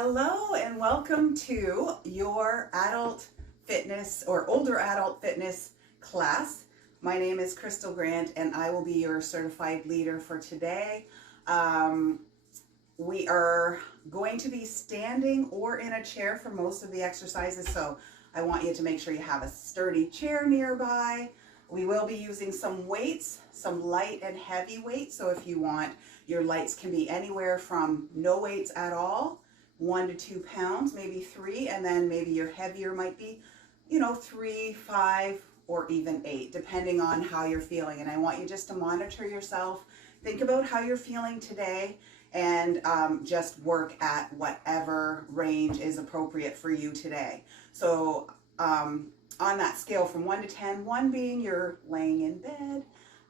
Hello and welcome to your adult fitness or older adult fitness class. My name is Crystal Grant and I will be your certified leader for today. We are going to be standing or in a chair for most of the exercises, so I want you to make sure you have a sturdy chair nearby. We will be using some weights, some light and heavy weights, so if you want, your lights can be anywhere from no weights at all, 1 to 2 pounds, maybe 3, and then maybe your heavier might be, 3, 5, or even 8, depending on how you're feeling. And I want you just to monitor yourself, think about how you're feeling today, and just work at whatever range is appropriate for you today. So on that scale from 1 to 10, 1 being you're laying in bed,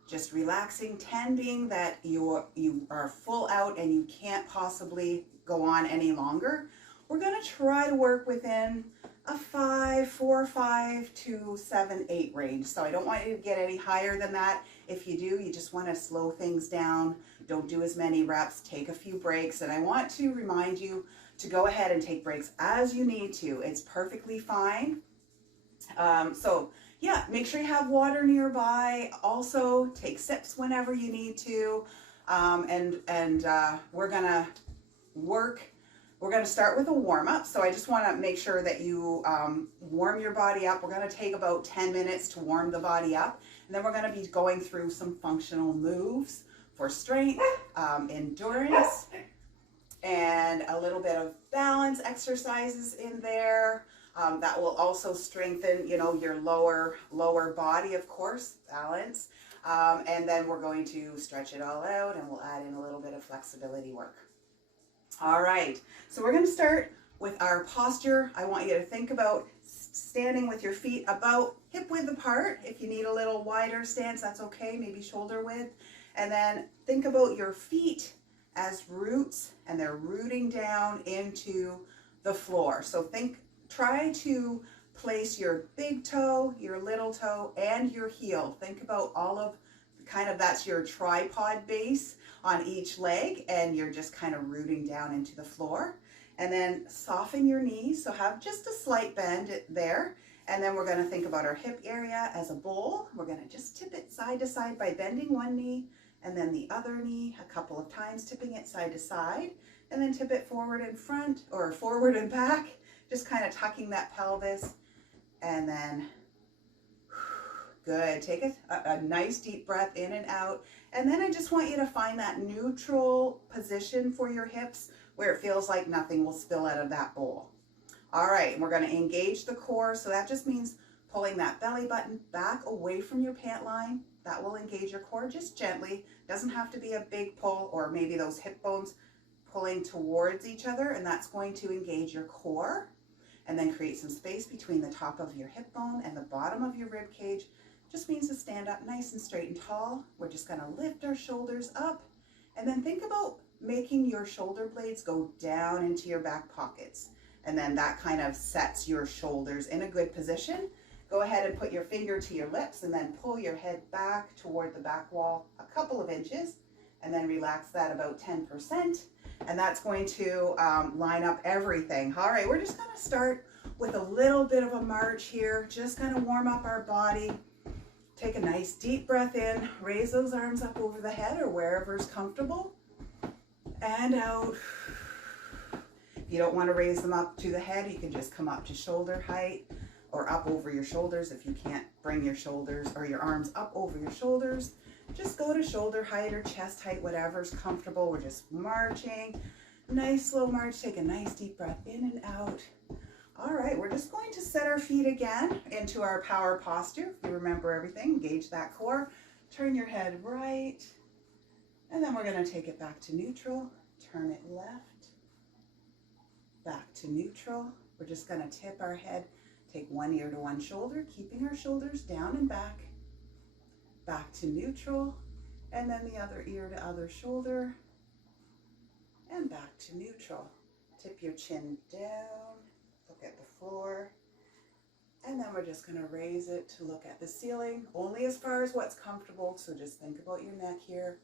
just relaxing, 10 being that you are full out and you can't possibly go on any longer, we're going to try to work within a 4, 5 to 7, 8 range. So I don't want you to get any higher than that. If you do, you just want to slow things down. Don't do as many reps, take a few breaks. And I want to remind you to go ahead and take breaks as you need to. It's perfectly fine. So yeah, make sure you have water nearby. Also take sips whenever you need to. We're going to start with a warm-up. So I just want to make sure that you warm your body up. We're going to take about 10 minutes to warm the body up. And then we're going to be going through some functional moves for strength, endurance, and a little bit of balance exercises in there. That will also strengthen, your lower body, of course, balance. And then we're going to stretch it all out and we'll add in a little bit of flexibility work. All right, so we're going to start with our posture. I want you to think about standing with your feet about hip width apart. If you need a little wider stance, that's okay, maybe shoulder width. And then think about your feet as roots, and they're rooting down into the floor. So try to place your big toe, your little toe, and your heel. Think about all of that's your tripod base on each leg, and you're just kind of rooting down into the floor. And then soften your knees, so have just a slight bend there. And then we're going to think about our hip area as a bowl. We're going to just tip it side to side by bending one knee and then the other knee a couple of times, tipping it side to side, and then tip it forward and front or forward and back, just kind of tucking that pelvis. And then good. Take a nice deep breath in and out. And then I just want you to find that neutral position for your hips where it feels like nothing will spill out of that bowl. All right, and we're going to engage the core. So that just means pulling that belly button back away from your pant line. That will engage your core just gently. Doesn't have to be a big pull, or maybe those hip bones pulling towards each other, and that's going to engage your core. And then create some space between the top of your hip bone and the bottom of your rib cage. Just means to stand up nice and straight and tall. We're just going to lift our shoulders up, and then think about making your shoulder blades go down into your back pockets. And then that kind of sets your shoulders in a good position. Go ahead and put your finger to your lips and then pull your head back toward the back wall a couple of inches, and then relax that about 10%. And that's going to line up everything. All right, we're just going to start with a little bit of a march here. Just kind of warm up our body. Take a nice deep breath in. Raise those arms up over the head or wherever's comfortable. And out. If you don't want to raise them up to the head, you can just come up to shoulder height or up over your shoulders. If you can't bring your shoulders or your arms up over your shoulders, just go to shoulder height or chest height, whatever's comfortable. We're just marching. Nice slow march. Take a nice deep breath in and out. All right, we're just going to set our feet again into our power posture. If you remember everything, engage that core. Turn your head right. And then we're going to take it back to neutral. Turn it left. Back to neutral. We're just going to tip our head. Take one ear to one shoulder, keeping our shoulders down and back. Back to neutral. And then the other ear to other shoulder. And back to neutral. Tip your chin down. Look at the floor. And then we're just going to raise it to look at the ceiling, only as far as what's comfortable. So just think about your neck here.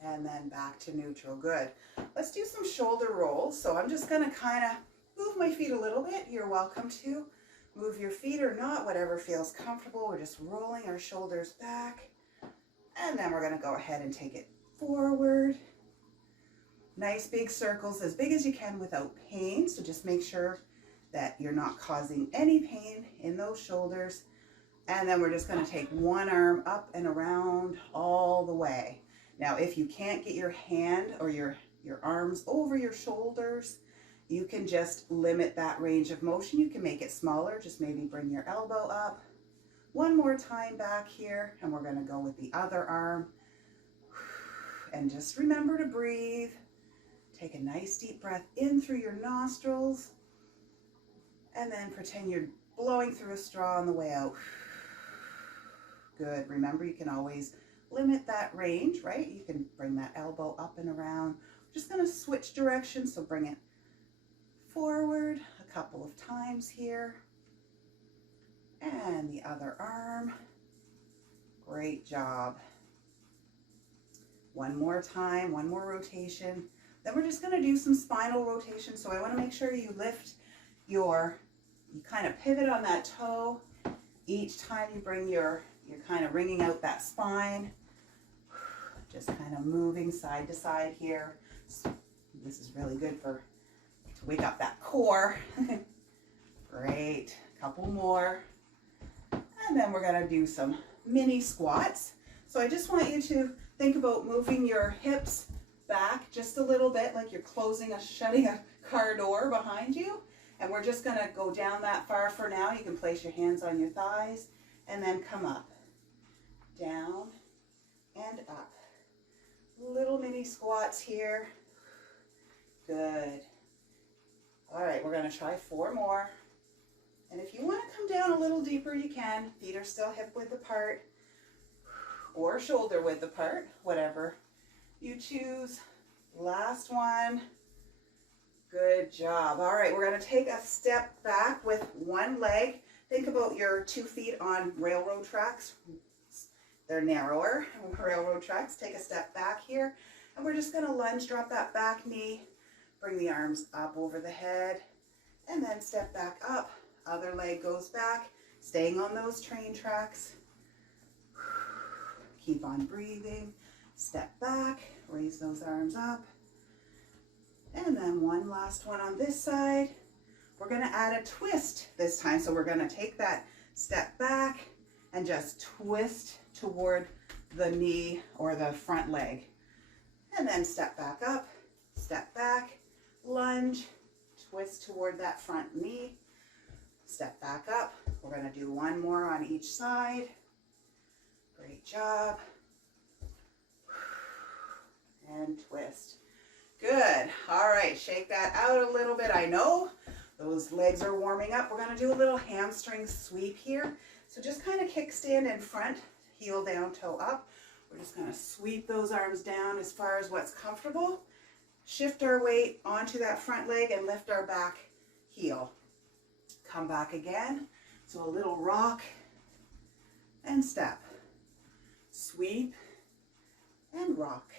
and then back to neutral. Good. Let's do some shoulder rolls. So I'm just gonna kind of move my feet a little bit. You're welcome to move your feet or not, whatever feels comfortable. We're just rolling our shoulders back, and then we're gonna go ahead and take it forward. Nice big circles, as big as you can without pain. So just make sure that you're not causing any pain in those shoulders. And then we're just going to take one arm up and around all the way. Now, if you can't get your hand or your arms over your shoulders, you can just limit that range of motion. You can make it smaller. Just maybe bring your elbow up. One more time back here, and we're going to go with the other arm. And just remember to breathe. Take a nice deep breath in through your nostrils, and then pretend you're blowing through a straw on the way out. Good. Remember, you can always limit that range, right? You can bring that elbow up and around. We're just going to switch directions, so bring it forward a couple of times here. And the other arm. Great job. One more time, one more rotation. Then we're just going to do some spinal rotation. So I want to make sure you lift you kind of pivot on that toe. Each time you bring you're kind of wringing out that spine. Just kind of moving side to side here. This is really good to wake up that core. Great. Couple more. And then we're going to do some mini squats. So I just want you to think about moving your hips back just a little bit, like you're shutting a car door behind you. And we're just going to go down that far for now. You can place your hands on your thighs and then come up, down and up. Little mini squats here. Good. All right, we're going to try 4 more. And if you want to come down a little deeper, you can. Feet are still hip width apart or shoulder width apart, whatever you choose. Last one. Good job. All right, we're going to take a step back with one leg. Think about your 2 feet on railroad tracks. They're narrower railroad tracks. Take a step back here, and we're just going to lunge, drop that back knee, bring the arms up over the head, and then step back up. Other leg goes back, staying on those train tracks. Keep on breathing. Step back, raise those arms up. And then one last one on this side. We're going to add a twist this time. So we're going to take that step back and just twist toward the knee or the front leg. And then step back up, step back, lunge, twist toward that front knee, step back up. We're going to do one more on each side. Great job. And twist. Good. All right, shake that out a little bit. I know those legs are warming up. We're going to do a little hamstring sweep here. So just kind of kickstand in front, heel down, toe up. We're just going to sweep those arms down as far as what's comfortable. Shift our weight onto that front leg and lift our back heel. Come back again. So a little rock and step. Sweep and rock.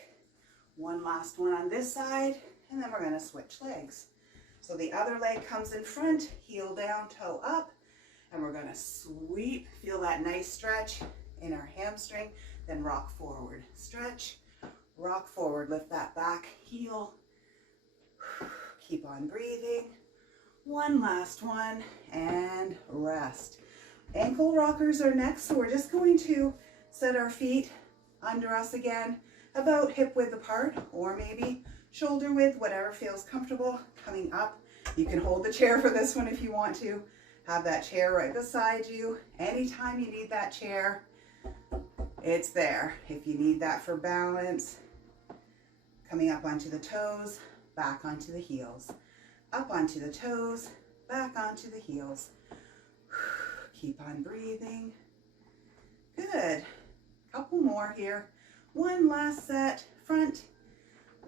One last one on this side, and then we're going to switch legs. So the other leg comes in front, heel down, toe up, and we're going to sweep. Feel that nice stretch in our hamstring, then rock forward. Stretch, rock forward, lift that back heel. Keep on breathing. One last one, and rest. Ankle rockers are next, so we're just going to set our feet under us again, about hip width apart, or maybe shoulder width, whatever feels comfortable. Coming up, you can hold the chair for this one if you want to. Have that chair right beside you. Anytime you need that chair, it's there. If you need that for balance, coming up onto the toes, back onto the heels. Up onto the toes, back onto the heels. Keep on breathing. Good. Couple more here. One last set, front,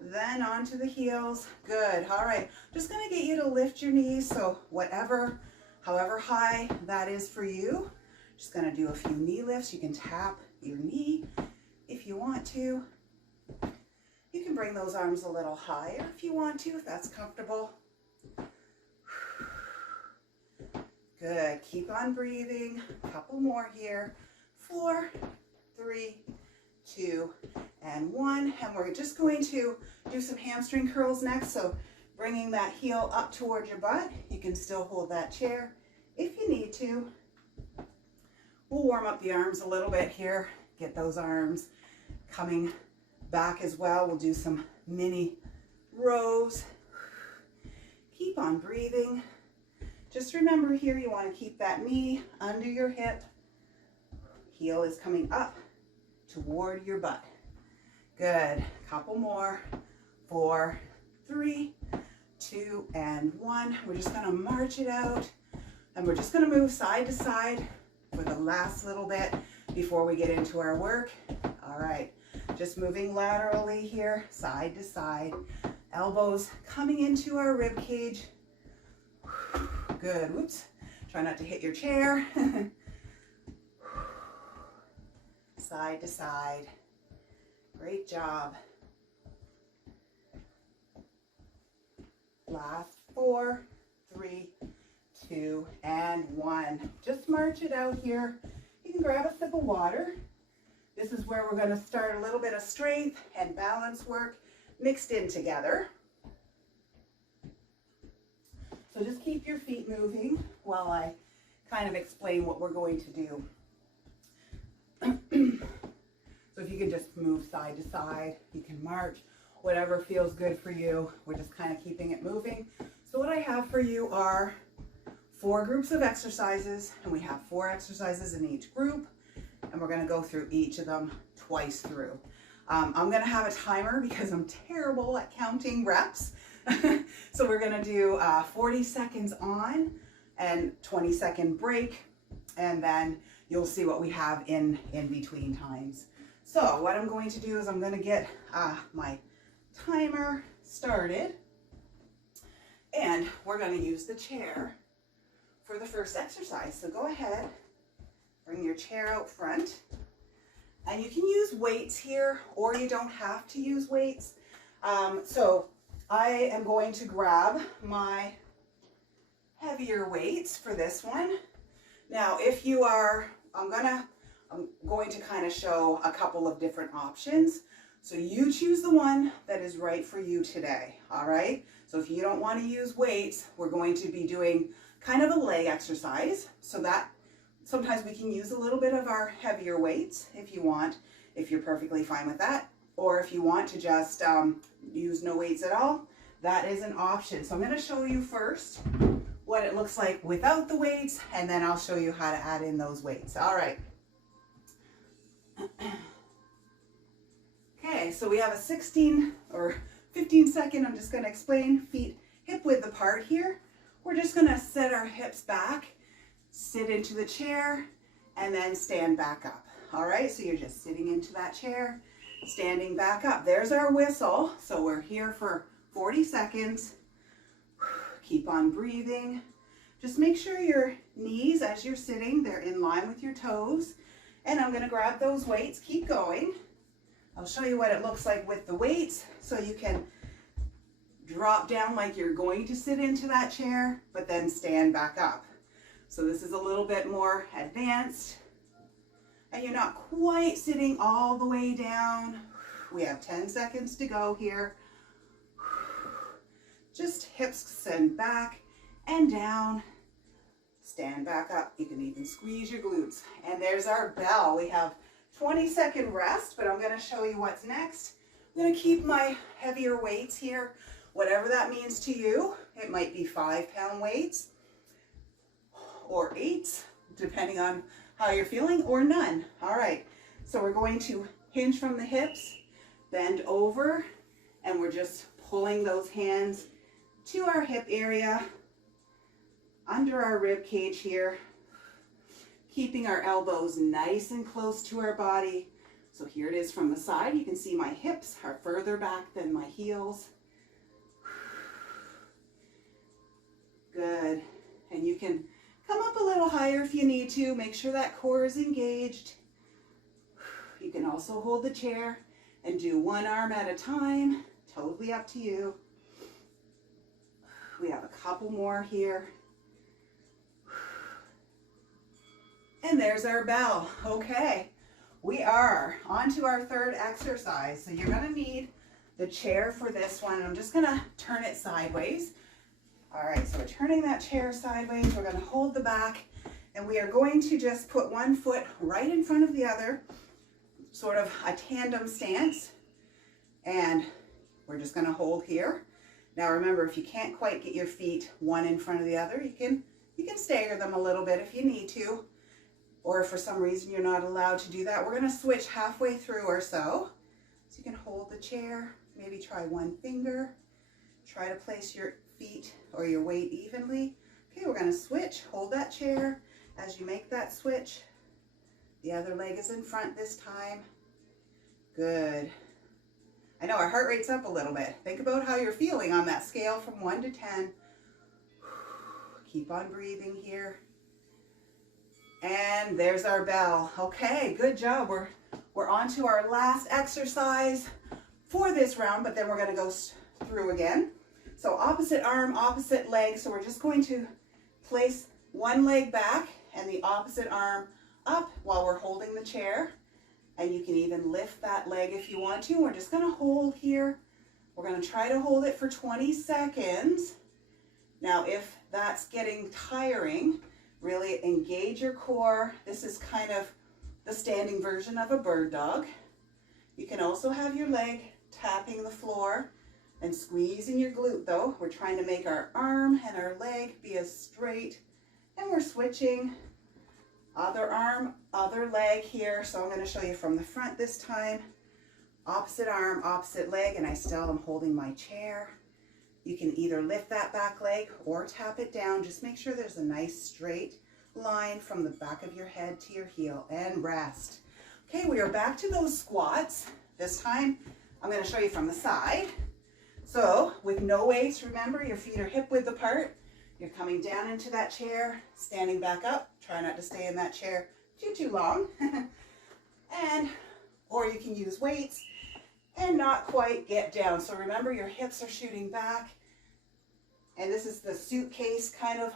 then onto the heels. Good. All right. Just going to get you to lift your knees. So however high that is for you. Just going to do a few knee lifts. You can tap your knee if you want to. bring those arms a little higher if you want to, if that's comfortable. Good. Keep on breathing. A couple more here. 4, 3, 2, and 1. And we're just going to do some hamstring curls next. So bringing that heel up towards your butt. You can still hold that chair if you need to. We'll warm up the arms a little bit here. Get those arms coming back as well. We'll do some mini rows. Keep on breathing. Just remember here, you want to keep that knee under your hip. Heel is coming up toward your butt. Good. Couple more. 4, 3, 2, and 1. We're just going to march it out. And we're just going to move side to side for the last little bit before we get into our work. All right. Just moving laterally here, side to side. Elbows coming into our rib cage. Good. Whoops. Try not to hit your chair. Side to side. Great job. Last 4, 3, 2, and 1. Just march it out here. You can grab a sip of water. This is where we're going to start a little bit of strength and balance work mixed in together. So just keep your feet moving while I kind of explain what we're going to do. So if you can just move side to side, you can march, whatever feels good for you. We're just kind of keeping it moving. So what I have for you are 4 groups of exercises, and we have 4 exercises in each group, and we're going to go through each of them twice through. I'm going to have a timer because I'm terrible at counting reps. So we're going to do 40 seconds on and 20-second break, and then you'll see what we have in between times. So what I'm going to do is I'm going to get my timer started, and we're going to use the chair for the first exercise. So go ahead, bring your chair out front, and you can use weights here, or you don't have to use weights. So I am going to grab my heavier weights for this one. Now, if you are, I'm going to kind of show a couple of different options. So you choose the one that is right for you today, all right? So if you don't want to use weights, we're going to be doing kind of a leg exercise. So that sometimes we can use a little bit of our heavier weights if you want, if you're perfectly fine with that. Or if you want to just use no weights at all, that is an option. So I'm going to show you first what it looks like without the weights, and then I'll show you how to add in those weights. All right. Okay, so we have a 16 or 15 second, I'm just going to explain, feet hip width apart here. We're just going to set our hips back, sit into the chair, and then stand back up. All right, so you're just sitting into that chair, standing back up. There's our whistle. So we're here for 40 seconds. Keep on breathing. Just make sure your knees, as you're sitting, they're in line with your toes. And I'm going to grab those weights. Keep going. I'll show you what it looks like with the weights, so you can drop down like you're going to sit into that chair, but then stand back up. So this is a little bit more advanced, and you're not quite sitting all the way down. We have 10 seconds to go here. Just hips send back and down. Stand back up. You can even squeeze your glutes. And there's our bell. We have 20-second rest, but I'm going to show you what's next. I'm going to keep my heavier weights here, whatever that means to you. It might be 5-pound weights or 8, depending on how you're feeling, or none. All right, so we're going to hinge from the hips, bend over, and we're just pulling those hands to our hip area, under our rib cage here, keeping our elbows nice and close to our body. So here it is from the side. You can see my hips are further back than my heels. Good. And you can come up a little higher if you need to. Make sure that core is engaged. You can also hold the chair and do one arm at a time. Totally up to you. We have a couple more here. And there's our bell. Okay, we are on to our third exercise. So you're gonna need the chair for this one. I'm just gonna turn it sideways. All right, so we're turning that chair sideways. We're gonna hold the back, and we are going to just put one foot right in front of the other, sort of a tandem stance. And we're just gonna hold here. Now remember, if you can't quite get your feet one in front of the other, you can stagger them a little bit if you need to. Or if for some reason you're not allowed to do that, we're gonna switch halfway through or so. So you can hold the chair, maybe try one finger, try to place your feet or your weight evenly. Okay, we're gonna switch, hold that chair. As you make that switch, the other leg is in front this time. Good. I know our heart rate's up a little bit. Think about how you're feeling on that scale from 1 to 10. Keep on breathing here. And there's our bell. Okay, good job. We're on to our last exercise for this round, but then we're going to go through again. So opposite arm, opposite leg. So we're just going to place one leg back and the opposite arm up while we're holding the chair. And you can even lift that leg if you want to. We're just going to hold here. We're going to try to hold it for 20 seconds. Now, if that's getting tiring, really engage your core. This is kind of the standing version of a bird dog. You can also have your leg tapping the floor and squeezing your glute though. We're trying to make our arm and our leg be as straight, and we're switching other arm, other leg here. So I'm going to show you from the front this time. Opposite arm, opposite leg, and I still am holding my chair. You can either lift that back leg or tap it down. Just make sure there's a nice straight line from the back of your head to your heel, and rest. Okay, we are back to those squats. This time I'm going to show you from the side. So with no weights, remember your feet are hip width apart. You're coming down into that chair, standing back up. Try not to stay in that chair too long. Or you can use weights and not quite get down. So remember, your hips are shooting back. And this is the suitcase kind of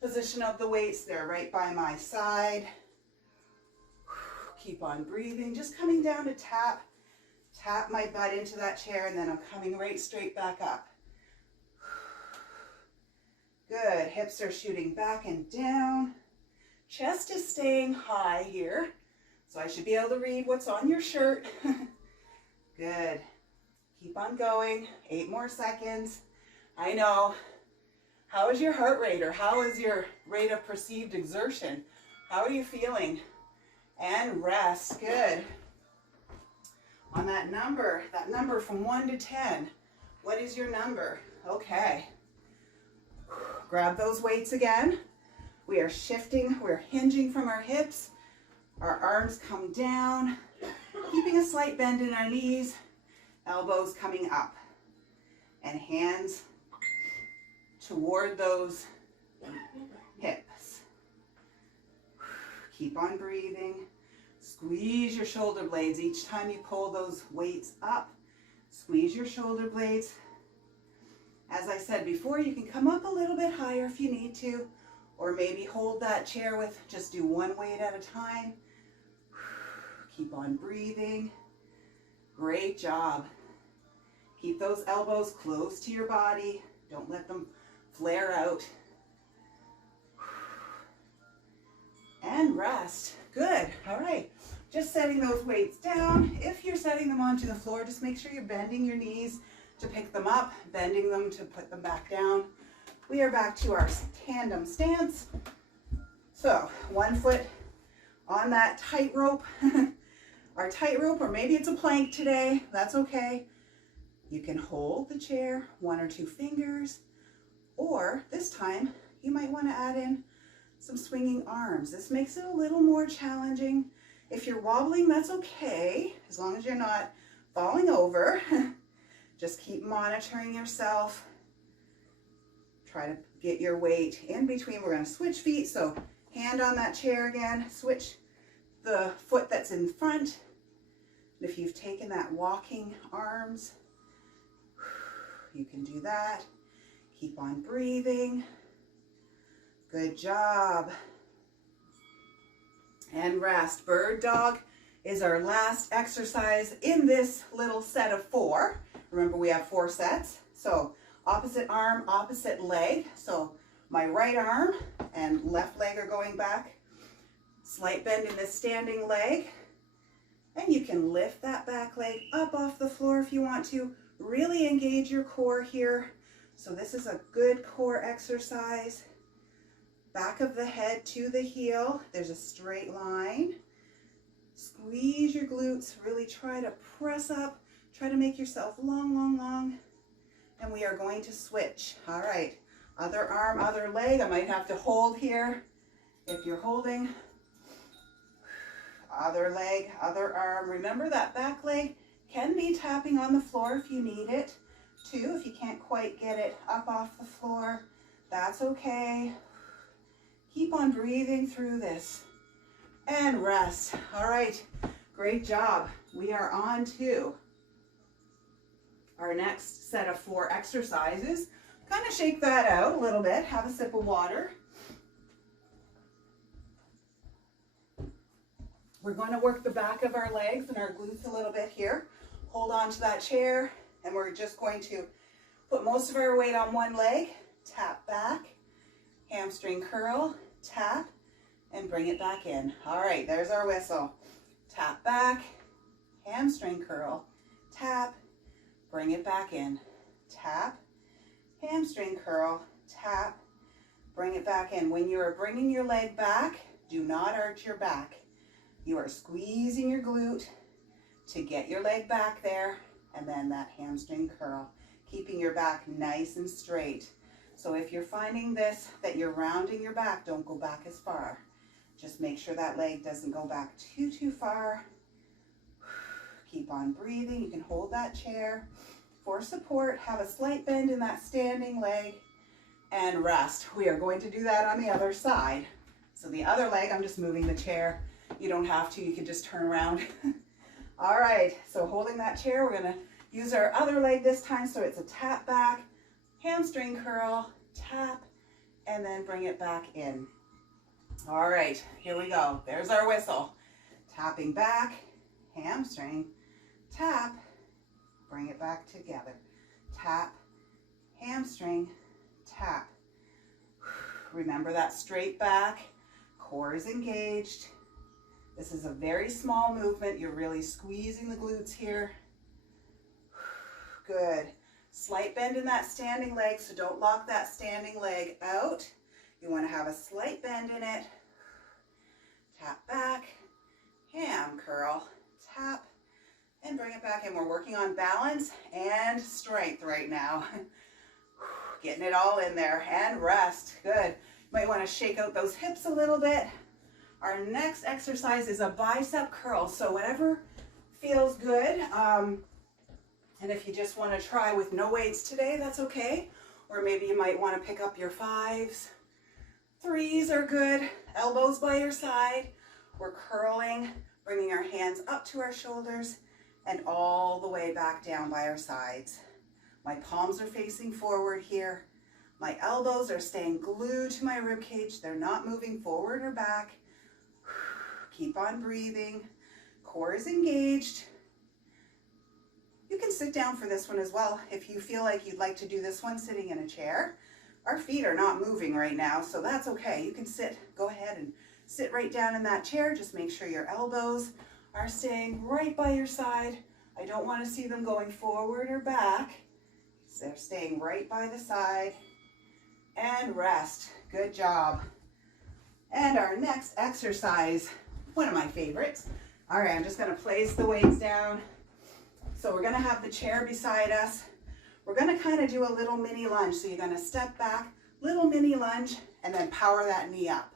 position of the weights. They're right by my side. Keep on breathing. Just coming down to tap my butt into that chair, and then I'm coming right straight back up. Good. Hips are shooting back and down. Chest is staying high here. So I should be able to read what's on your shirt. Good. Keep on going. 8 more seconds. I know. How is your heart rate, or how is your rate of perceived exertion? How are you feeling? And rest. Good. On that number from 1 to 10, what is your number? Okay. Grab those weights again. We are shifting, we're hinging from our hips. Our arms come down, keeping a slight bend in our knees, elbows coming up, and hands toward those hips. Keep on breathing. Squeeze your shoulder blades each time you pull those weights up. Squeeze your shoulder blades. As I said before, you can come up a little bit higher if you need to, or maybe hold that chair with just do one weight at a time. Keep on breathing. Great job. Keep those elbows close to your body. Don't let them flare out. And rest. Good. All right. Just setting those weights down. If you're setting them onto the floor, just make sure you're bending your knees to pick them up, bending them to put them back down. We are back to our tandem stance. So one foot on that tightrope, our tightrope, or maybe it's a plank today, that's okay. You can hold the chair, 1 or 2 fingers, or this time you might want to add in some swinging arms. This makes it a little more challenging. If you're wobbling, that's okay, as long as you're not falling over. Just keep monitoring yourself. Try to get your weight in between. We're going to switch feet, so hand on that chair again, switch the foot that's in front. If you've taken that walking arms, You can do that. Keep on breathing. Good job. And rest. Bird dog is our last exercise in this little set of 4. Remember, we have 4 sets. So opposite arm, opposite leg. So my right arm and left leg are going back. Slight bend in the standing leg. And you can lift that back leg up off the floor if you want to. Really engage your core here. So this is a good core exercise. Back of the head to the heel. There's a straight line. Squeeze your glutes. Really try to press up. Try to make yourself long, long, long. And we are going to switch. All right. Other arm, other leg. I might have to hold here. If you're holding, other leg, other arm. Remember that back leg can be tapping on the floor if you need it too. If you can't quite get it up off the floor, that's okay. Keep on breathing through this. And rest. All right, great job. We are on to our next set of 4 exercises. Kind of shake that out a little bit. Have a sip of water. We're going to work the back of our legs and our glutes a little bit here. Hold on to that chair, and we're just going to put most of our weight on one leg. Tap back, hamstring curl, tap, and bring it back in. All right, there's our whistle. Tap back, hamstring curl, tap, bring it back in. Tap, hamstring curl, tap, bring it back in. When you are bringing your leg back, do not arch your back. You are squeezing your glute to get your leg back there, and then that hamstring curl, keeping your back nice and straight. So if you're finding this, that you're rounding your back, don't go back as far. Just make sure that leg doesn't go back too far. Keep on breathing. You can hold that chair for support. Have a slight bend in that standing leg and rest. We are going to do that on the other side. So the other leg, I'm just moving the chair. You don't have to, you can just turn around. All right, so holding that chair, we're gonna use our other leg this time. So it's a tap back, hamstring curl, tap, and then bring it back in. All right, here we go. There's our whistle. Tapping back, hamstring, tap, bring it back together. Tap, hamstring, tap. Remember that straight back, core is engaged. This is a very small movement. You're really squeezing the glutes here. Good. Slight bend in that standing leg, so don't lock that standing leg out. You want to have a slight bend in it. Tap back, ham curl, tap, and bring it back in. We're working on balance and strength right now. Getting it all in there, and rest. Good. You might want to shake out those hips a little bit. Our next exercise is a bicep curl, so whatever feels good. And if you just want to try with no weights today, that's okay. Or maybe you might want to pick up your 5s. 3s are good. Elbows by your side. We're curling, bringing our hands up to our shoulders and all the way back down by our sides. My palms are facing forward here. My elbows are staying glued to my rib cage. They're not moving forward or back. Keep on breathing. Core is engaged. You can sit down for this one as well if you feel like you'd like to do this one sitting in a chair. Our feet are not moving right now, so that's okay. You can sit, go ahead and sit right down in that chair. Just make sure your elbows are staying right by your side. I don't want to see them going forward or back. So they're staying right by the side. And rest. Good job. And our next exercise, one of my favorites. All right, I'm just going to place the weights down. So we're going to have the chair beside us. We're going to kind of do a little mini lunge. So you're going to step back, little mini lunge, and then power that knee up.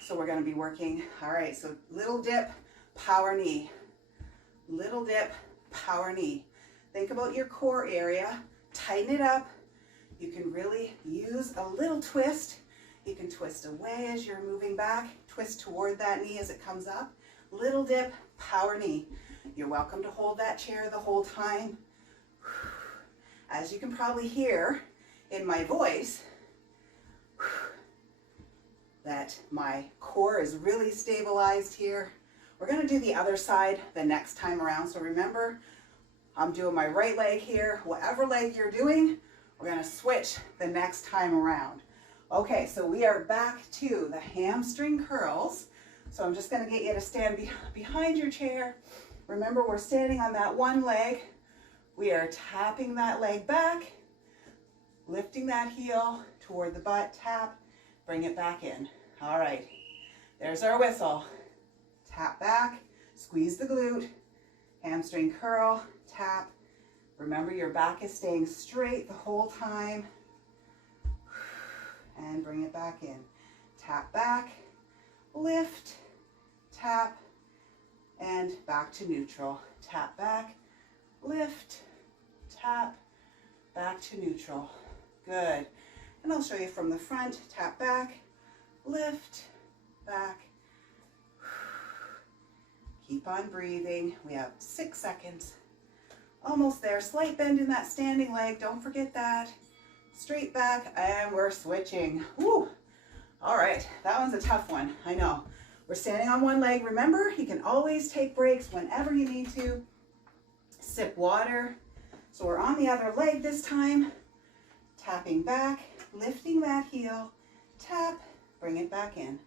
So we're going to be working, all right, so little dip, power knee. Little dip, power knee. Think about your core area. Tighten it up. You can really use a little twist. You can twist away as you're moving back. Twist toward that knee as it comes up. Little dip, power knee. You're welcome to hold that chair the whole time. As you can probably hear in my voice, that my core is really stabilized here. We're going to do the other side the next time around. So remember, I'm doing my right leg here. Whatever leg you're doing, we're going to switch the next time around. Okay, so we are back to the hamstring curls. So I'm just going to get you to stand behind your chair. Remember, we're standing on that one leg. We are tapping that leg back, lifting that heel toward the butt, tap, bring it back in. All right, there's our whistle. Tap back, squeeze the glute, hamstring curl, tap. Remember, your back is staying straight the whole time. And bring it back in. Tap back, lift, tap, and back to neutral. Tap back, lift, tap, back to neutral. Good. And I'll show you from the front. Tap back, lift, back. Keep on breathing. We have 6 seconds. Almost there. Slight bend in that standing leg. Don't forget that. Straight back, and we're switching. Woo! All right, that one's a tough one. I know. We're standing on one leg. Remember, you can always take breaks whenever you need to. Sip water. So we're on the other leg this time. Tapping back, lifting that heel. Tap, bring it back in.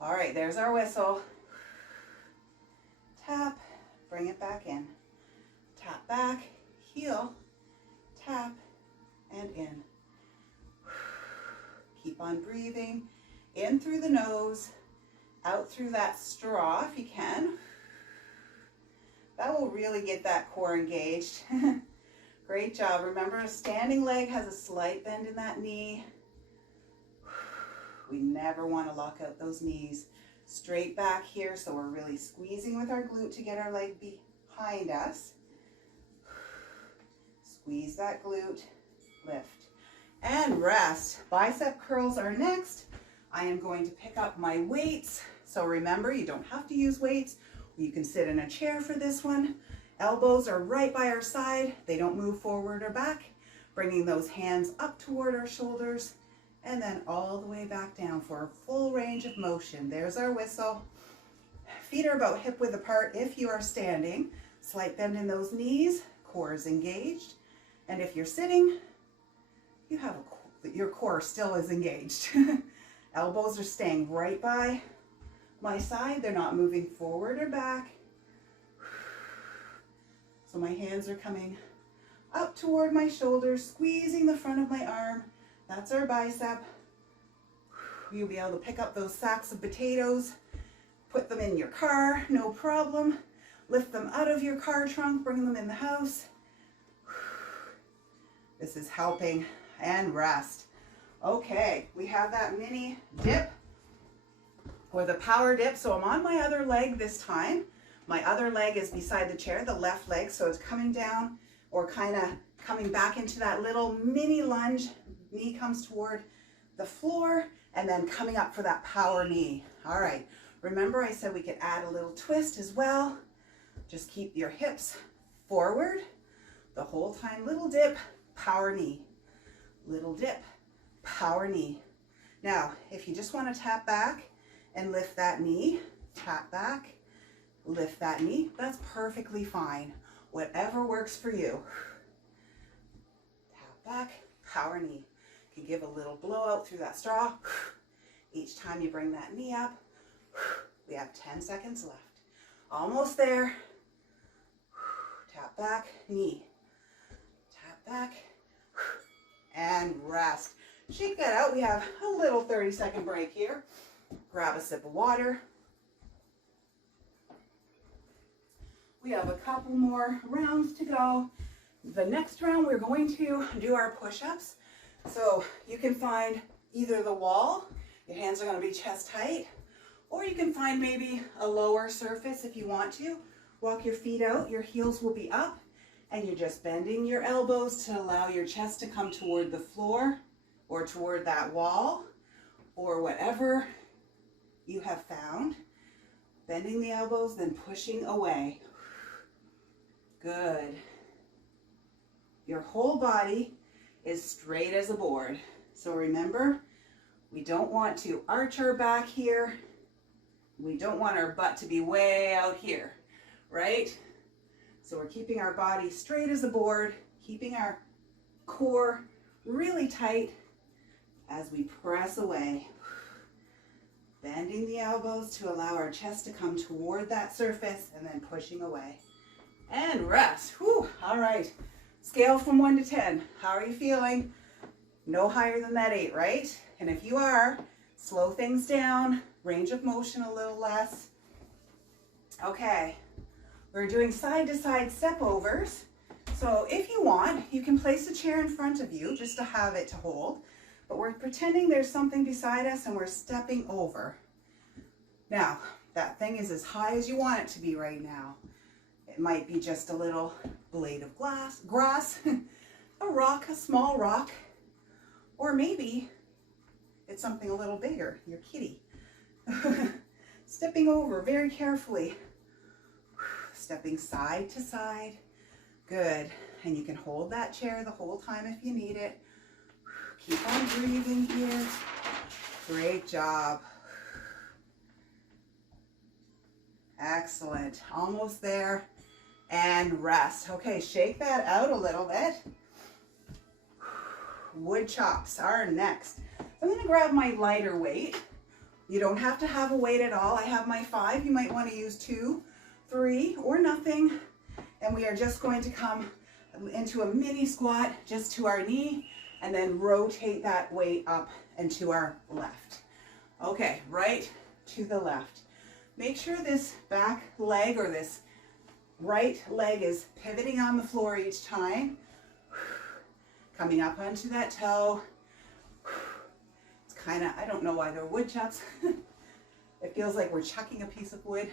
All right, there's our whistle. Tap, bring it back in. Tap back, heel, tap, and in. Keep on breathing. In through the nose, out through that straw if you can. That will really get that core engaged. Great job. Remember, a standing leg has a slight bend in that knee. We never want to lock out those knees. Straight back here, so we're really squeezing with our glute to get our leg behind us. Squeeze that glute, lift, and rest. Bicep curls are next. I am going to pick up my weights. So remember, you don't have to use weights. You can sit in a chair for this one. Elbows are right by our side. They don't move forward or back. Bringing those hands up toward our shoulders and then all the way back down for a full range of motion. There's our whistle. Feet are about hip width apart if you are standing. Slight bend in those knees. Core is engaged. And if you're sitting, you have your core still is engaged. Elbows are staying right by my side. They're not moving forward or back. So my hands are coming up toward my shoulders, squeezing the front of my arm. That's our bicep. You'll be able to pick up those sacks of potatoes, put them in your car, no problem. Lift them out of your car trunk, bring them in the house. This is helping. And rest. Okay, we have that mini dip or the power dip. So I'm on my other leg this time. My other leg is beside the chair, the left leg, so it's coming down or kind of coming back into that little mini lunge. Knee comes toward the floor and then coming up for that power knee. All right, remember I said we could add a little twist as well. Just keep your hips forward the whole time. Little dip, power knee. Little dip, power knee. Now, if you just want to tap back and lift that knee, tap back, lift that knee, that's perfectly fine. Whatever works for you. Tap back, power knee. You can give a little blowout through that straw. Each time you bring that knee up. We have 10 seconds left. Almost there. Tap back, knee. Tap back, and rest. Shake that out. We have a little 30-second break here. Grab a sip of water. We have a couple more rounds to go. The next round we're going to do our push-ups. So you can find either the wall, your hands are going to be chest height, or you can find maybe a lower surface if you want to. Walk your feet out, your heels will be up, and you're just bending your elbows to allow your chest to come toward the floor or toward that wall or whatever you have found. Bending the elbows, then pushing away. Good. your whole body is straight as a board. So remember, we don't want to arch our back here. We don't want our butt to be way out here, right? So we're keeping our body straight as a board, keeping our core really tight as we press away. Bending the elbows to allow our chest to come toward that surface and then pushing away. And rest. Whew. All right. Scale from 1 to 10. How are you feeling? No higher than that 8, right? And if you are, slow things down, range of motion a little less. Okay. We're doing side to side step overs. So if you want, you can place a chair in front of you just to have it to hold. But we're pretending there's something beside us and we're stepping over. Now, that thing is as high as you want it to be right now. It might be just a little blade of grass, a rock, a small rock, or maybe it's something a little bigger, your kitty. Stepping over very carefully. Stepping side to side. Good. And you can hold that chair the whole time if you need it. Keep on breathing here. Great job. Excellent. Almost there. And rest. Okay, shake that out a little bit. Wood chops are next. I'm going to grab my lighter weight. You don't have to have a weight at all. I have my 5. You might want to use 2, 3, or nothing. And we are just going to come into a mini squat just to our knee and then rotate that weight up and to our left. Okay, right to the left. Make sure this back leg or this right leg is pivoting on the floor each time. Coming up onto that toe. It's kind of, I don't know why they're wood chops. It feels like we're chucking a piece of wood.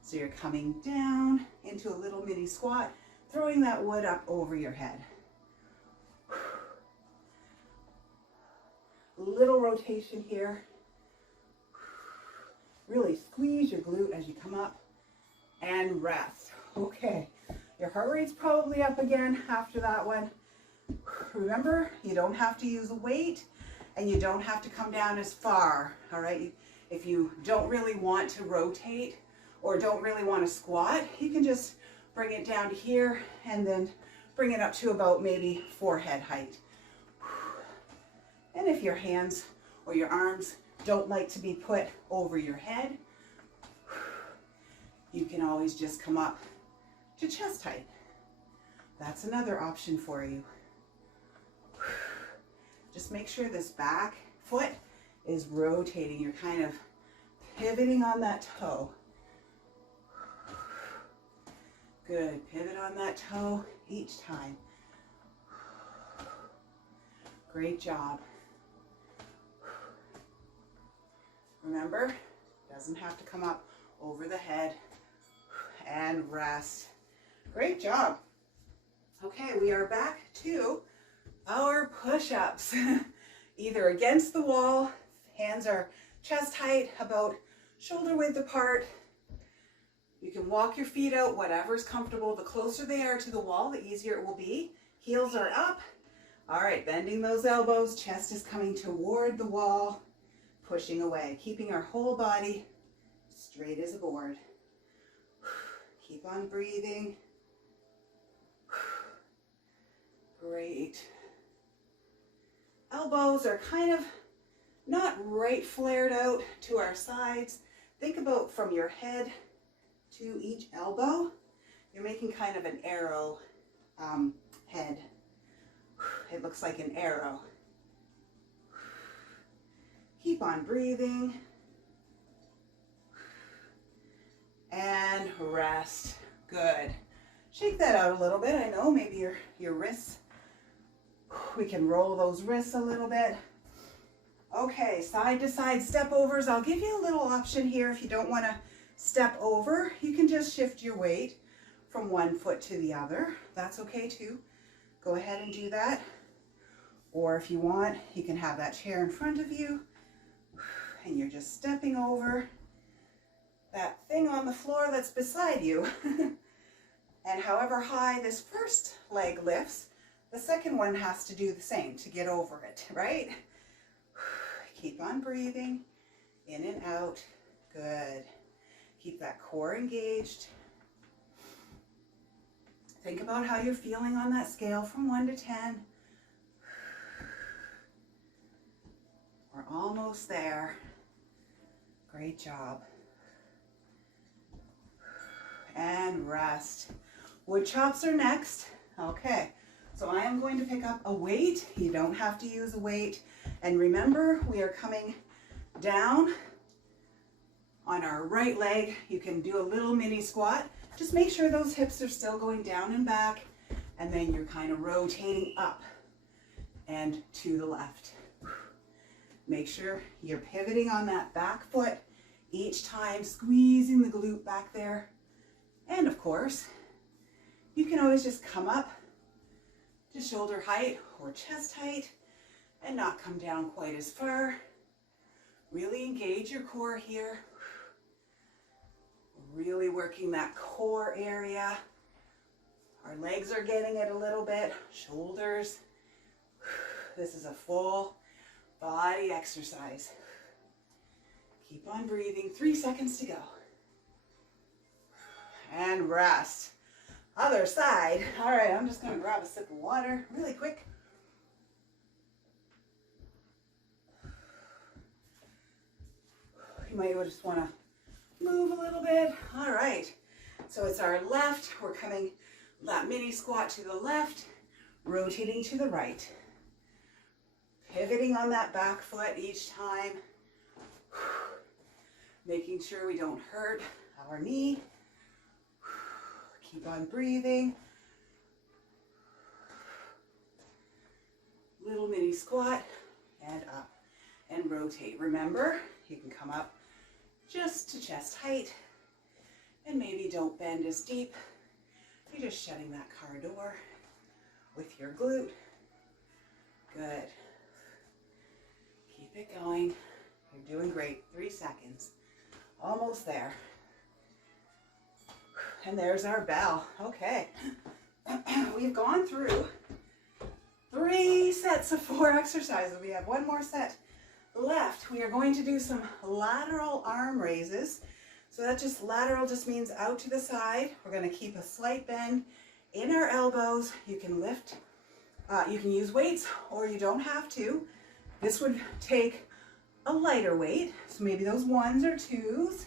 So you're coming down into a little mini squat, throwing that wood up over your head. Little rotation here. Really squeeze your glute as you come up and rest. Okay, your heart rate's probably up again after that one. Remember, you don't have to use a weight and you don't have to come down as far, all right? If you don't really want to rotate or don't really want to squat, you can just bring it down to here and then bring it up to about maybe forehead height. And if your hands or your arms don't like to be put over your head, you can always just come up to chest height. That's another option for you. Just make sure this back foot is rotating. You're kind of pivoting on that toe. Good, pivot on that toe each time. Great job. Remember, doesn't have to come up over the head. And rest. Great job. Okay, we are back to our push-ups. Either against the wall, hands are chest height, about shoulder width apart. You can walk your feet out, whatever's comfortable. The closer they are to the wall, the easier it will be. Heels are up. All right, bending those elbows, chest is coming toward the wall, pushing away, keeping our whole body straight as a board. Keep on breathing. Great. Elbows are kind of not right flared out to our sides. Think about from your head to each elbow. You're making kind of an arrow head. It looks like an arrow. Keep on breathing. And rest. Good. Shake that out a little bit. I know maybe your wrists. We can roll those wrists a little bit. Okay, side to side step overs. I'll give you a little option here. If you don't want to step over, you can just shift your weight from one foot to the other. That's okay too. Go ahead and do that. Or if you want, you can have that chair in front of you and you're just stepping over that thing on the floor that's beside you. And however high this first leg lifts, the second one has to do the same to get over it, right? Keep on breathing, in and out. Good. Keep that core engaged. Think about how you're feeling on that scale from 1 to 10. We're almost there. Great job. And rest. Wood chops are next. Okay, so I am going to pick up a weight. You don't have to use a weight. And remember, we are coming down on our right leg. You can do a little mini squat. Just make sure those hips are still going down and back, and then you're kind of rotating up and to the left. Make sure you're pivoting on that back foot each time, squeezing the glute back there. And of course, you can always just come up to shoulder height or chest height and not come down quite as far. Really engage your core here. Really working that core area. Our legs are getting it a little bit. Shoulders. This is a full body exercise. Keep on breathing. 3 seconds to go. And rest. Other side. All right, I'm just going to grab a sip of water really quick. You might just want to move a little bit. All right, so it's our left. We're coming that mini squat to the left, rotating to the right, pivoting on that back foot each time, making sure we don't hurt our knee. Keep on breathing. Little mini squat and up and rotate. Remember, you can come up just to chest height, and maybe don't bend as deep. You're just shutting that car door with your glute. Good. Keep it going. You're doing great. 3 seconds. Almost there. And there's our bell. Okay. We've gone through 3 sets of 4 exercises. We have 1 more set left. We are going to do some lateral arm raises. So that just lateral just means out to the side. We're going to keep a slight bend in our elbows. You can lift, you can use weights or you don't have to. This would take a lighter weight. So maybe those 1s or 2s,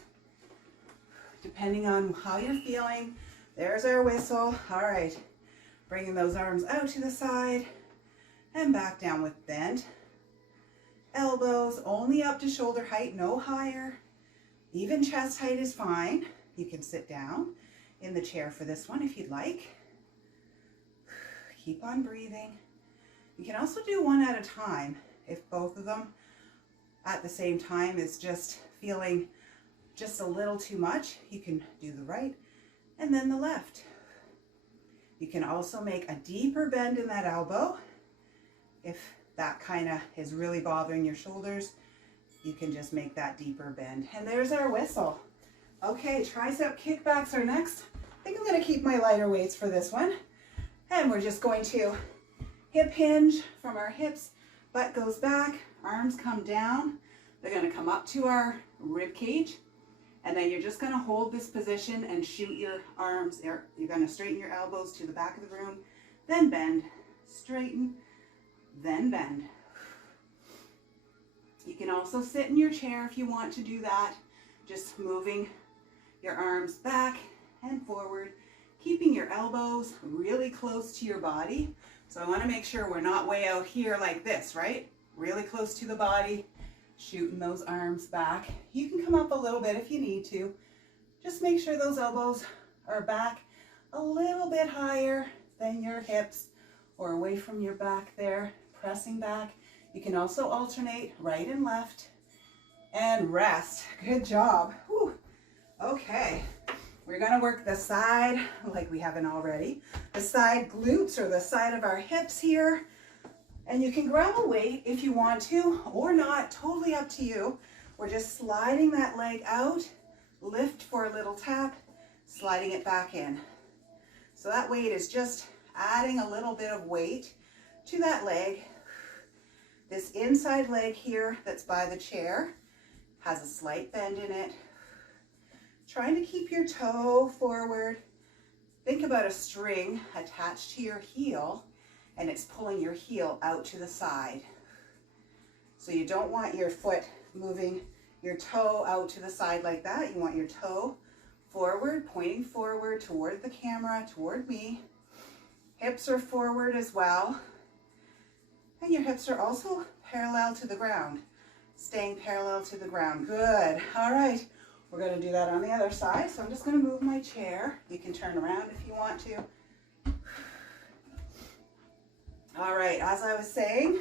depending on how you're feeling. There's our whistle. All right. Bringing those arms out to the side and back down with bend. Elbows only up to shoulder height, no higher. Even chest height is fine. You can sit down in the chair for this one if you'd like. Keep on breathing. You can also do 1 at a time. If both of them at the same time is just feeling just a little too much, you can do the right and then the left. You can also make a deeper bend in that elbow if that kind of is really bothering your shoulders. You can just make that deeper bend. And there's our whistle. Okay, tricep kickbacks are next. I think I'm going to keep my lighter weights for this one. And we're just going to hip hinge from our hips. Butt goes back, arms come down. They're going to come up to our rib cage. And then you're just going to hold this position and shoot your arms. You're going to straighten your elbows to the back of the room. Then bend, straighten, then bend. You can also sit in your chair if you want to do that. Just moving your arms back and forward, keeping your elbows really close to your body. So I want to make sure we're not way out here like this, right? Really close to the body, shooting those arms back. You can come up a little bit if you need to. Just make sure those elbows are back a little bit higher than your hips or away from your back there, pressing back. You can also alternate right and left and rest. Good job. Whew. Okay, we're gonna work the side like we haven't already. The side glutes or the side of our hips here. And you can grab a weight if you want to or not, totally up to you. We're just sliding that leg out, lift for a little tap, sliding it back in. So that weight is just adding a little bit of weight to that leg. This inside leg here that's by the chair has a slight bend in it. Trying to keep your toe forward. Think about a string attached to your heel, and it's pulling your heel out to the side. So you don't want your foot moving your toe out to the side like that. You want your toe forward, pointing forward toward the camera, toward me. Hips are forward as well. And your hips are also parallel to the ground, staying parallel to the ground. Good. All right. We're going to do that on the other side. So I'm just going to move my chair. You can turn around if you want to. All right. As I was saying,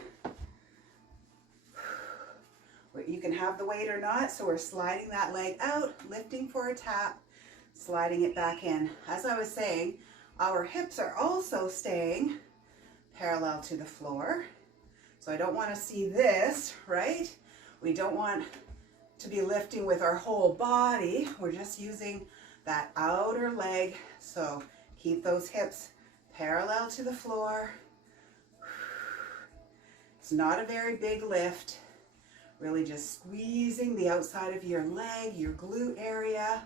you can have the weight or not. So we're sliding that leg out, lifting for a tap, sliding it back in. As I was saying, our hips are also staying parallel to the floor. So I don't want to see this, right? We don't want to be lifting with our whole body. We're just using that outer leg. So keep those hips parallel to the floor. It's not a very big lift. Really just squeezing the outside of your leg, your glute area.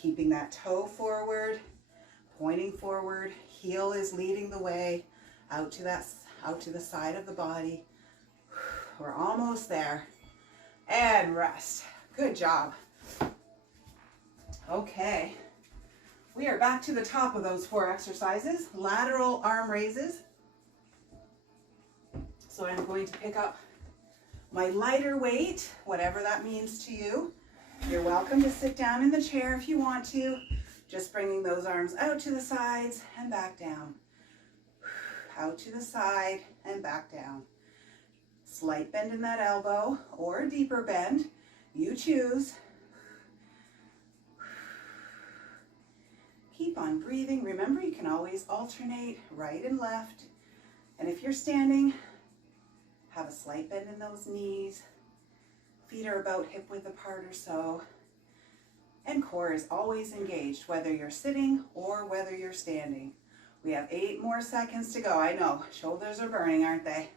Keeping that toe forward, pointing forward. Heel is leading the way out to the side of the body. We're almost there. And rest. Good job. Okay. We are back to the top of those 4 exercises. Lateral arm raises. So I'm going to pick up my lighter weight, whatever that means to you. You're welcome to sit down in the chair if you want to. Just bringing those arms out to the sides and back down. Out to the side and back down. Slight bend in that elbow or a deeper bend. You choose. Keep on breathing. Remember, you can always alternate right and left. And if you're standing, have a slight bend in those knees. Feet are about hip width apart or so. And core is always engaged, whether you're sitting or whether you're standing. We have 8 more seconds to go. I know, shoulders are burning, aren't they?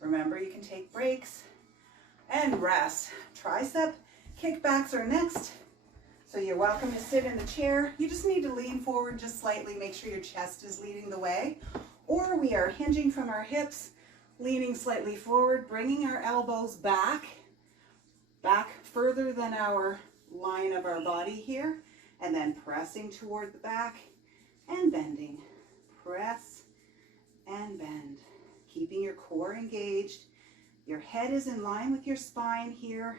Remember, you can take breaks and rest. Tricep kickbacks are next. So you're welcome to sit in the chair. You just need to lean forward just slightly. Make sure your chest is leading the way. Or we are hinging from our hips, leaning slightly forward, bringing our elbows back further than our line of our body here, and then pressing toward the back and bending. Press and bend. Keeping your core engaged. Your head is in line with your spine here.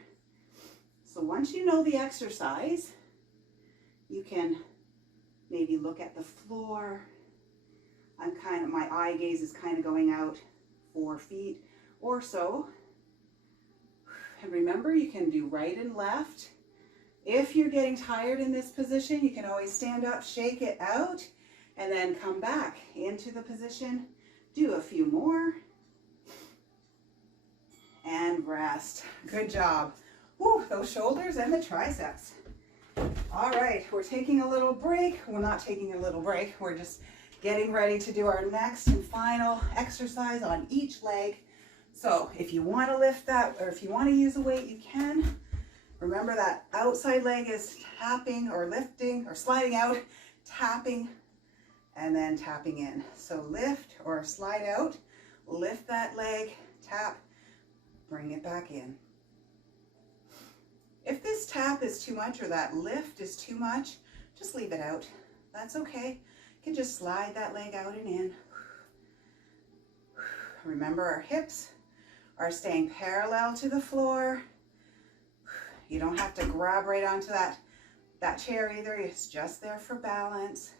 So once you know the exercise, you can maybe look at the floor. My eye gaze is kind of going out 4 feet or so. And remember, you can do right and left. If you're getting tired in this position, you can always stand up, shake it out, and then come back into the position. Do a few more. And rest. Good job. Whew, those shoulders and the triceps. All right, we're taking a little break. We're not taking a little break. We're just getting ready to do our next and final exercise on each leg. So if you want to lift that, or if you want to use a weight, you can. Remember that outside leg is tapping or lifting or sliding out, tapping, and then tapping in. So lift or slide out, lift that leg, tap, bring it back in. If this tap is too much or that lift is too much, just leave it out. That's okay. You can just slide that leg out and in. Remember, our hips are staying parallel to the floor. You don't have to grab right onto that chair either. It's just there for balance.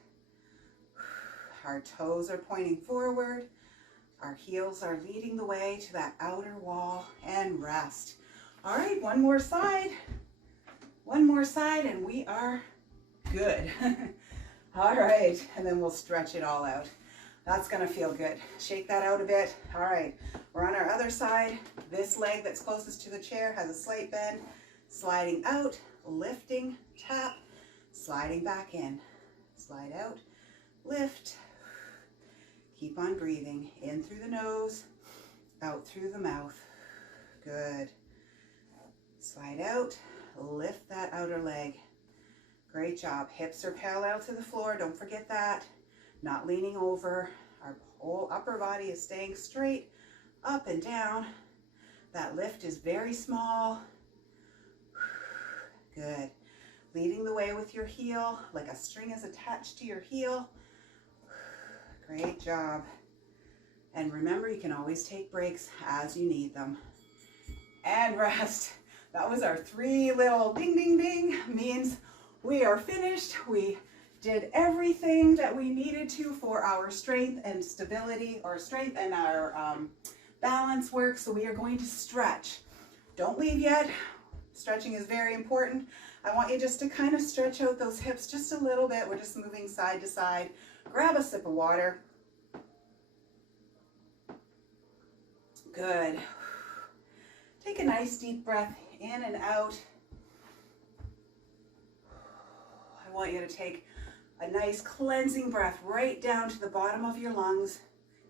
Our toes are pointing forward. Our heels are leading the way to that outer wall, and rest. All right, one more side. One more side and we are good. All right, and then we'll stretch it all out. That's gonna feel good. Shake that out a bit. All right, we're on our other side. This leg that's closest to the chair has a slight bend. Sliding out, lifting, tap, sliding back in. Slide out, lift. Keep on breathing. In through the nose, out through the mouth. Good. Slide out, lift that outer leg. Great job. Hips are parallel to the floor. Don't forget that. Not leaning over. Our whole upper body is staying straight, up and down. That lift is very small. Good. Leading the way with your heel, like a string is attached to your heel. Great job. And remember, you can always take breaks as you need them. And rest. That was our 3 little ding, ding, ding. Means we are finished. We did everything that we needed to for our strength and stability, or strength and our balance work. So we are going to stretch. Don't leave yet. Stretching is very important. I want you just to kind of stretch out those hips just a little bit. We're just moving side to side. Grab a sip of water. Good. Take a nice deep breath in and out. I want you to take a nice cleansing breath right down to the bottom of your lungs,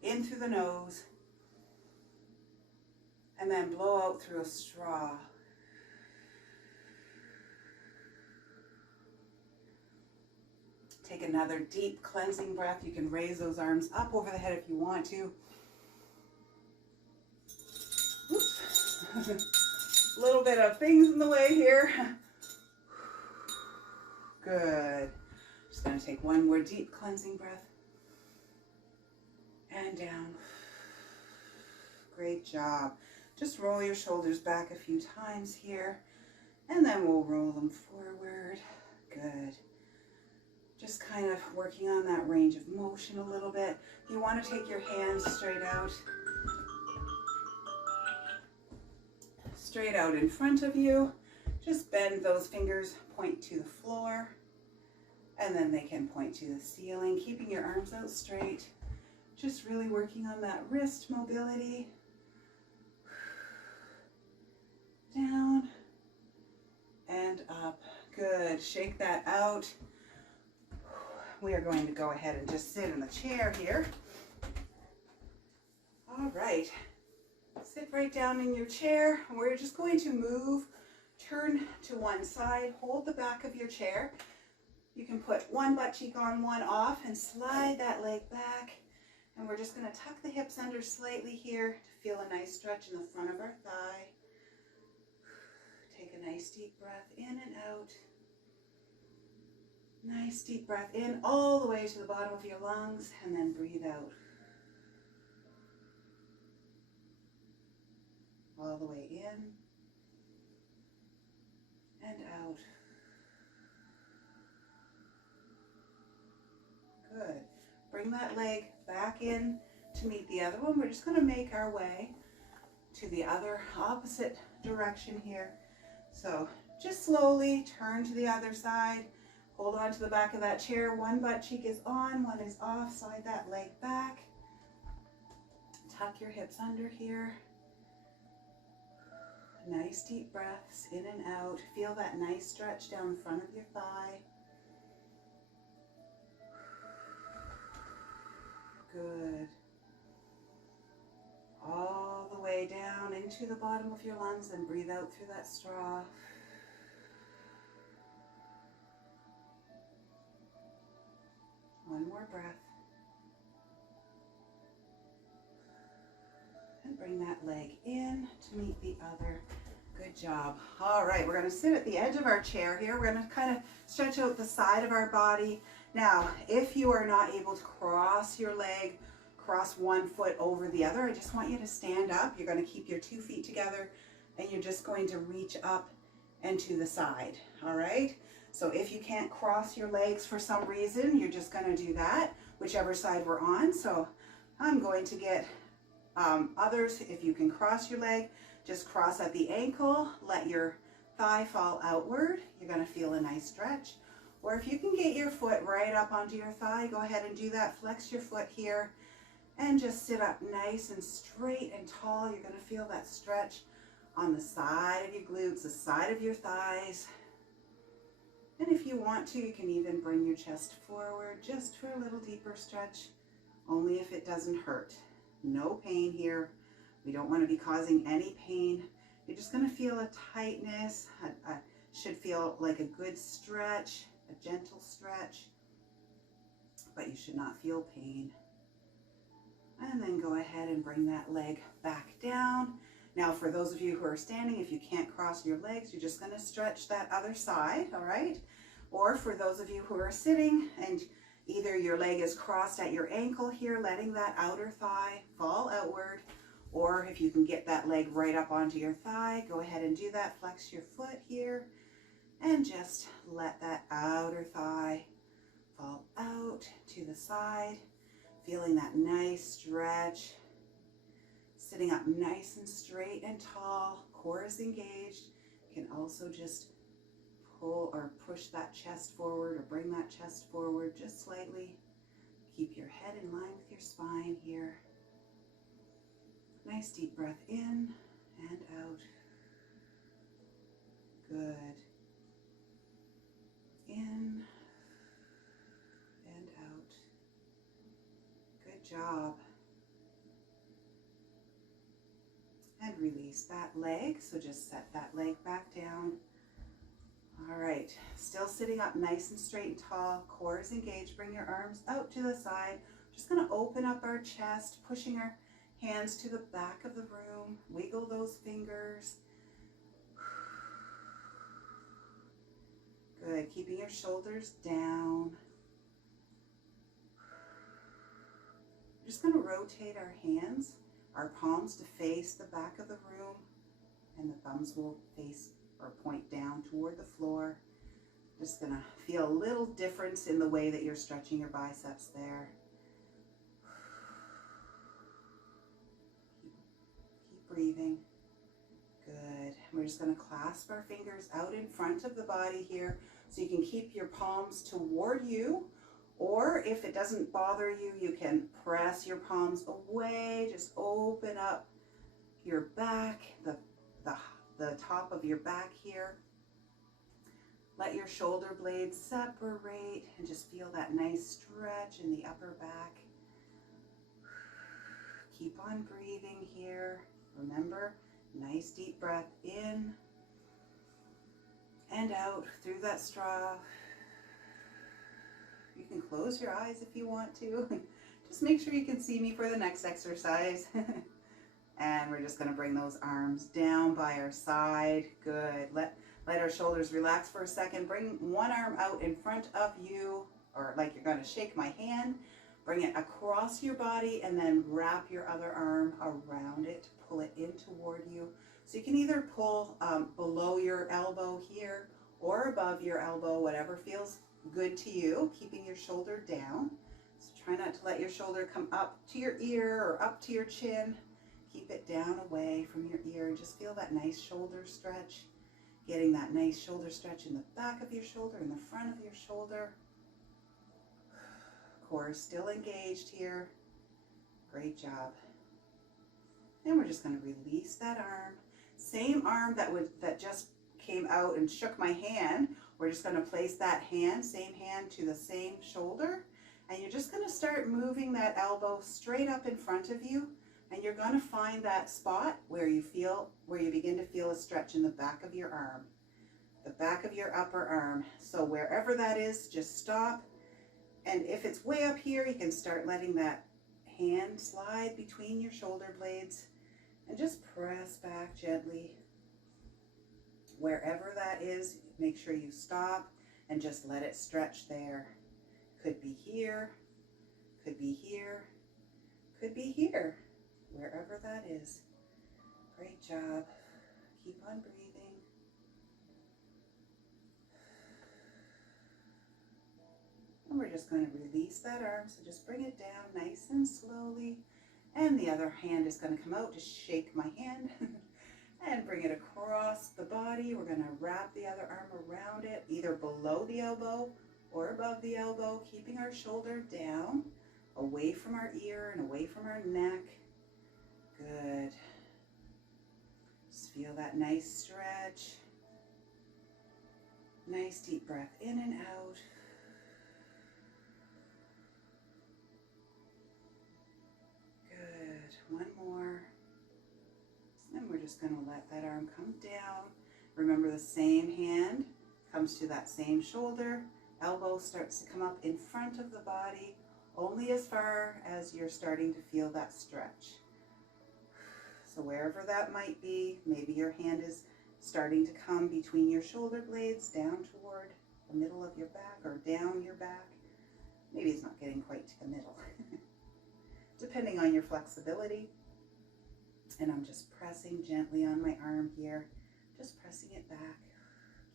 in through the nose, and then blow out through a straw. Take another deep cleansing breath. You can raise those arms up over the head if you want to. Oops. A little bit of things in the way here. Good. Just going to take one more deep cleansing breath. And down. Great job. Just roll your shoulders back a few times here. And then we'll roll them forward. Good. Just kind of working on that range of motion a little bit. You want to take your hands straight out. Straight out in front of you. Just bend those fingers, point to the floor. And then they can point to the ceiling, keeping your arms out straight. Just really working on that wrist mobility. Down and up. Good. Shake that out. We are going to go ahead and just sit in the chair here. All right. Sit right down in your chair. We're just going to move, turn to one side, hold the back of your chair. You can put one butt cheek on, one off, and slide that leg back. And we're just going to tuck the hips under slightly here to feel a nice stretch in the front of our thigh. Take a nice deep breath in and out. Nice deep breath in all the way to the bottom of your lungs, and then breathe out. All the way in and out. Good. Bring that leg back in to meet the other one. We're just going to make our way to the other opposite direction here. So just slowly turn to the other side. Hold on to the back of that chair. One butt cheek is on, one is off. Slide that leg back. Tuck your hips under here. Nice deep breaths in and out. Feel that nice stretch down the front of your thigh. Good. All the way down into the bottom of your lungs, and breathe out through that straw. One more breath. And bring that leg in to meet the other. Good job. All right, we're going to sit at the edge of our chair here. We're going to kind of stretch out the side of our body. Now, if you are not able to cross your leg, cross one foot over the other, I just want you to stand up. You're going to keep your 2 feet together, and you're just going to reach up and to the side. All right? So if you can't cross your legs for some reason, you're just going to do that, whichever side we're on. So I'm going to get others. If you can cross your leg, just cross at the ankle, let your thigh fall outward. You're going to feel a nice stretch. Or if you can get your foot right up onto your thigh, go ahead and do that. Flex your foot here and just sit up nice and straight and tall. You're going to feel that stretch on the side of your glutes, the side of your thighs. And if you want to, you can even bring your chest forward just for a little deeper stretch, only if it doesn't hurt. No pain here. We don't want to be causing any pain. You're just going to feel a tightness. Should feel like a good stretch, a gentle stretch, but you should not feel pain. And then go ahead and bring that leg back down. Now, for those of you who are standing, if you can't cross your legs, you're just going to stretch that other side, all right? Or for those of you who are sitting and either your leg is crossed at your ankle here, letting that outer thigh fall outward, or if you can get that leg right up onto your thigh, go ahead and do that. Flex your foot here and just let that outer thigh fall out to the side, feeling that nice stretch. Sitting up nice and straight and tall, core is engaged. You can also just pull or push that chest forward or bring that chest forward just slightly. Keep your head in line with your spine here. Nice deep breath in and out. Good. In and out. Good job. And release that leg. So just set that leg back down. All right, still sitting up nice and straight and tall. Core is engaged. Bring your arms out to the side. Just going to open up our chest, pushing our hands to the back of the room. Wiggle those fingers. Good. Keeping your shoulders down. We're just going to rotate our hands, our palms to face the back of the room, and the thumbs will face or point down toward the floor. Just gonna feel a little difference in the way that you're stretching your biceps there. Keep breathing. Good. We're just gonna clasp our fingers out in front of the body here, so you can keep your palms toward you, or if it doesn't bother you, you can press your palms away. Just open up your back, the top of your back here. Let your shoulder blades separate and just feel that nice stretch in the upper back. Keep on breathing here. Remember, nice deep breath in and out through that straw. You can close your eyes if you want to. Just make sure you can see me for the next exercise. And we're just going to bring those arms down by our side. Good. Let our shoulders relax for a second. Bring one arm out in front of you, or like you're going to shake my hand. Bring it across your body and then wrap your other arm around it. Pull it in toward you. So you can either pull below your elbow here or above your elbow, whatever feels good to you, keeping your shoulder down. So try not to let your shoulder come up to your ear or up to your chin. Keep it down away from your ear. Just feel that nice shoulder stretch. Getting that nice shoulder stretch in the back of your shoulder, in the front of your shoulder. Core is still engaged here. Great job. And we're just going to release that arm. Same arm that just came out and shook my hand. We're just going to place that hand, same hand, to the same shoulder. And you're just going to start moving that elbow straight up in front of you. And you're going to find that spot where you begin to feel a stretch in the back of your arm, the back of your upper arm. So wherever that is, just stop. And if it's way up here, you can start letting that hand slide between your shoulder blades and just press back gently. Wherever that is, make sure you stop and just let it stretch there. Could be here, could be here, could be here. Wherever that is. Great job. Keep on breathing. And we're just going to release that arm. So just bring it down nice and slowly. And the other hand is going to come out. Just shake my hand and bring it across the body. We're going to wrap the other arm around it, either below the elbow or above the elbow, keeping our shoulder down, away from our ear and away from our neck. Good. Just feel that nice stretch. Nice deep breath in and out. Good. One more. And we're just going to let that arm come down. Remember, the same hand comes to that same shoulder. Elbow starts to come up in front of the body, only as far as you're starting to feel that stretch. So wherever that might be, maybe your hand is starting to come between your shoulder blades down toward the middle of your back or down your back. Maybe it's not getting quite to the middle, depending on your flexibility. And I'm just pressing gently on my arm here, just pressing it back.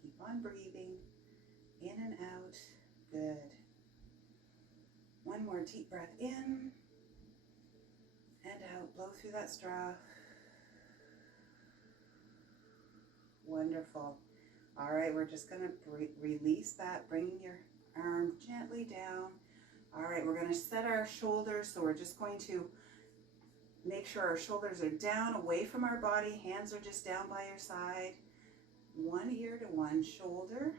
Keep on breathing, in and out. Good. One more deep breath in and out. Blow through that straw. Wonderful. All right, we're just going to release that, bringing your arm gently down. All right, we're going to set our shoulders, so we're just going to make sure our shoulders are down, away from our body. Hands are just down by your side. One ear to one shoulder.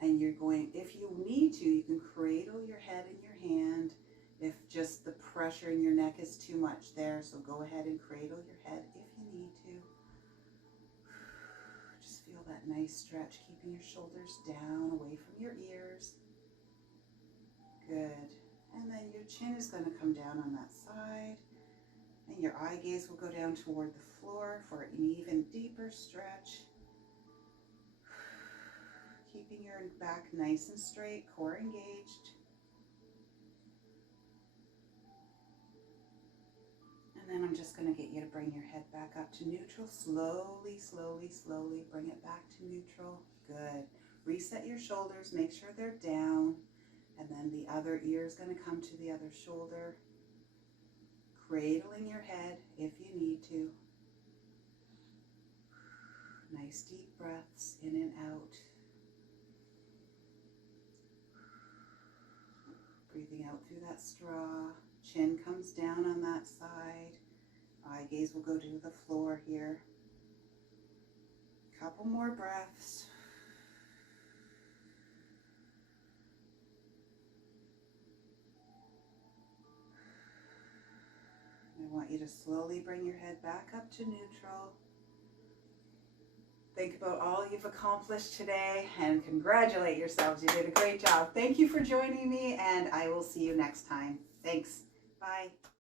And you're going, if you need to, you can cradle your head in your hand if just the pressure in your neck is too much there. So go ahead and cradle your head if you need to. Just feel that nice stretch, keeping your shoulders down, away from your ears. Good. And then your chin is going to come down on that side. And your eye gaze will go down toward the floor for an even deeper stretch. Keeping your back nice and straight, core engaged. And then I'm just going to get you to bring your head back up to neutral. Slowly, slowly, slowly bring it back to neutral. Good. Reset your shoulders, make sure they're down. And then the other ear is going to come to the other shoulder. Cradling your head if you need to. Nice deep breaths in and out. Breathing out through that straw. Chin comes down on that side. Eye gaze will go to the floor here. Couple more breaths. I want you to slowly bring your head back up to neutral. Think about all you've accomplished today and congratulate yourselves. You did a great job. Thank you for joining me, and I will see you next time. Thanks. Bye.